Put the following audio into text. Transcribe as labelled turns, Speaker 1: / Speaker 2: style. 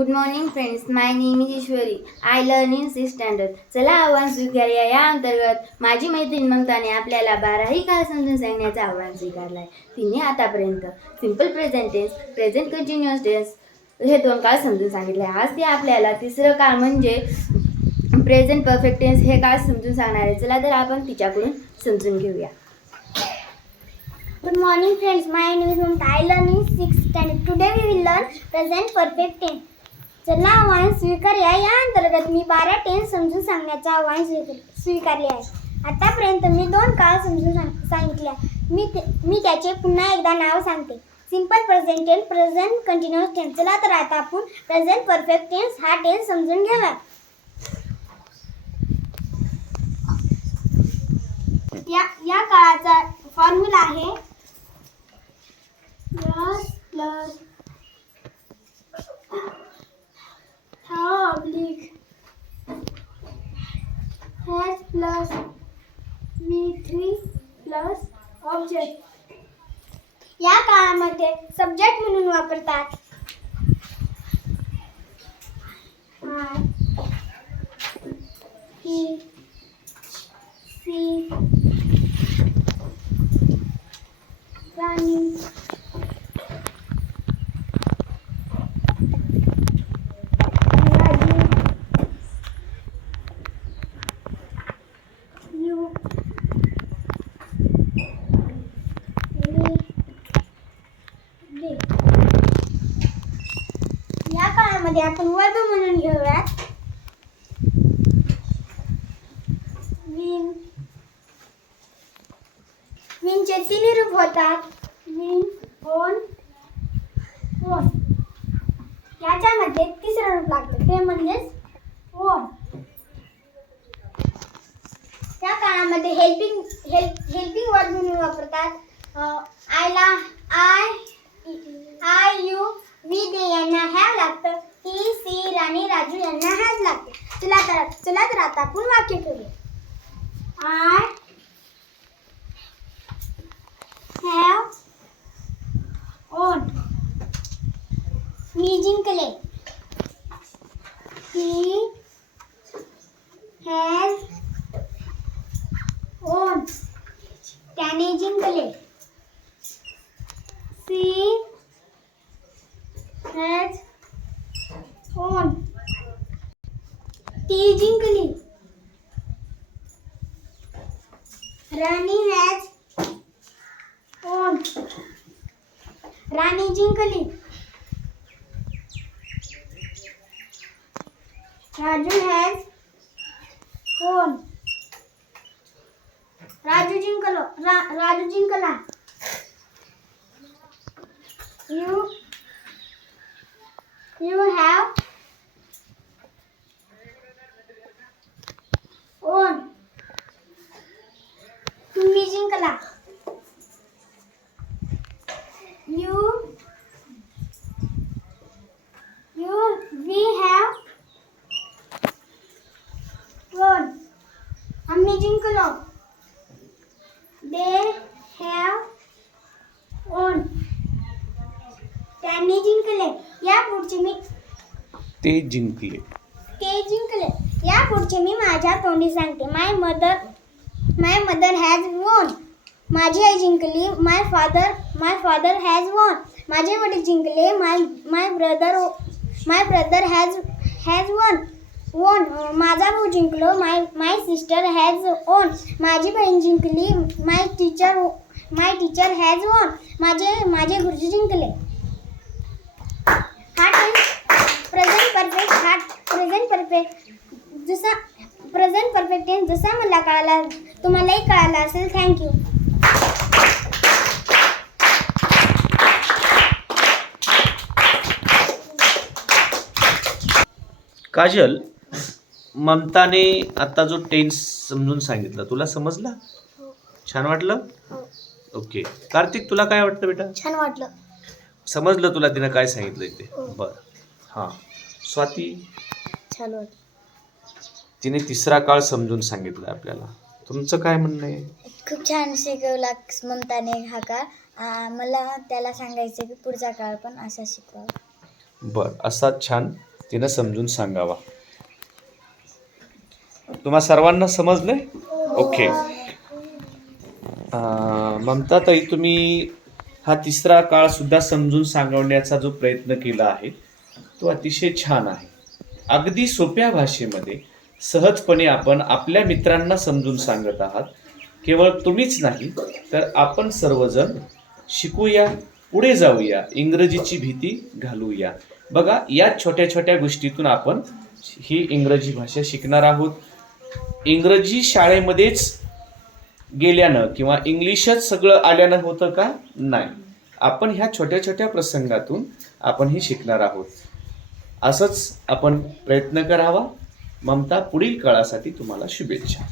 Speaker 1: Good morning friends my name is Ishwari I learn in six standard चला आव्हान स्वीकारूया या अंतर्गत माझी मैत्रीण ममताने आपल्याला बाराही काळ समजून सांगण्याचं आव्हान स्वीकारलं आहे तिने आतापर्यंत simple present tense present continuous tense हे दोन काळ समजून सांगितले आज ती आपल्याला तिसरं काळ म्हणजे प्रेझेंट परफेक्ट टेन्स हे काळ समजून सांगणार आहे चला तर आपण तिच्याकडून समजून घेऊया
Speaker 2: Good morning, friends. My name is Mamta. I learn in sixth standard. Today we will learn present perfect tense. चला आव्हान स्वीकार्या. या अंतर्गत मी बारा टेन्स समजून सांगण्याचं आव्हान स्वीकार स्वीकारले आहे. आतापर्यंत मी दोन काळ समजून सांग सांगितल्या. मी ते मी त्याचे पुन्हा एकदा नाव सांगते. Simple present tense present continuous tense चला तर आता आपण प्रेझेंट परफेक्ट टेन्स हा टेन्स समजून घेऊया. या या काळाचा फॉर्म्युला आहे यस प्लस हा ऑब्लिक हॅज प्लस मी थ्री प्लस ऑब्जेक्ट या काळामध्ये सब्जेक्ट म्हणून वापरतात I he she Rani Raju you me they या आपण वर्ग म्हणून घेऊयात. विन. विनचे तिन्ही रूप होतात. विन ओन ओन याच्यामध्ये तिसरं रूप लागतं. ते म्हणजेच ओन त्या काळामध्ये हेल्पिंग हेल्प हेल्पिंग वर्ड म्हणून वापरतात. आयला I I you we they यांना हॅव लागतं ही सी राणी राजू यांना हॅज लागते चला तर चला तर आता आपण वाक्य करू. आय. हॅव ओन मी जिंकले. ही हॅज ओन त्याने जिंकले. सी हॅज ओन ती जिंकली. राणी हॅज ओन राणी जिंकली. राजू हॅज ओन राजू जिंकलो. रा, राजू जिंकला. यू यू हॅव ओन तुम्ही जिंकला you you we have won आम्ही जिंकलो दे हॅव ओन त्यांनी जिंकले. या पुढचे मी
Speaker 3: ते जिंकले.
Speaker 2: ते जिंकले. या पुढचे मी माझ्या तोंडी सांगते. My mother my mother has won माझी आई जिंकली. My father my father has won माझे वडील जिंकले. My my brother my brother has has won won माझा भाऊ जिंकलो. My my sister has won माझी बहीण जिंकली. My teacher my teacher has won माझे माझे गुरुजी जिंकले हा टेन्स प्रेझेंट परफेक्ट हा प्रेझेंट परफेक्ट जसा प्रेझेंट परफेक्ट टेन्स जसा मला कळाला तुम्हालाही कळाला असेल. थँक्यू
Speaker 3: काजल ममताने आता जो टेन्स समजून सांगितलं तुला समजला? छान वाटलं? ओके कार्तिक तुला काय वाटतं बेटा?
Speaker 2: छान वाटलं.
Speaker 3: समजलं तुला तिनं काय सांगितलं ते?
Speaker 2: हो.
Speaker 3: बरं. हां. स्वाती?
Speaker 2: छान वाटलं.
Speaker 3: तिने तिसरा काळ समजून सांगितलं आपल्याला. तुमचं काय म्हणणं आहे?
Speaker 2: खूप छान शिकवला ममताने हा काळ. आ, मला त्याला सांगायचं की पुढचा काळ पण असा शिकवावा
Speaker 3: बरं असा छान तिनं समजून सांगावा. तुम्हा सर्वांना समजलंय? ओके. अं, ममता ताई तुम्ही हा तिसरा काळ सुद्धा समजून सांगवण्याचा जो प्रयत्न केला आहे तो अतिशय छान आहे. अगदी सोप्या भाषेमध्ये सहजपणे आपण आपल्या मित्रांना समजून सांगत आहात. केवळ तुम्हीच नाही तर आपण सर्वजण शिकूया पुढे जाऊया इंग्रजीची भीती घालूया. बघा या छोट्या छोट्या गोष्टीतून आपण ही इंग्रजी भाषा शिकणार आहोत. इंग्रजी शाळेमध्येच गेल्यानं किंवा इंग्लिशच सगळं आल्यानं होतं का? नाही. आपण ह्या छोट्या छोट्या प्रसंगातून आपण हे शिकणार आहोत. असंच आपण प्रयत्न करावा. ममता पुढील काळासाठी तुम्हाला शुभेच्छा.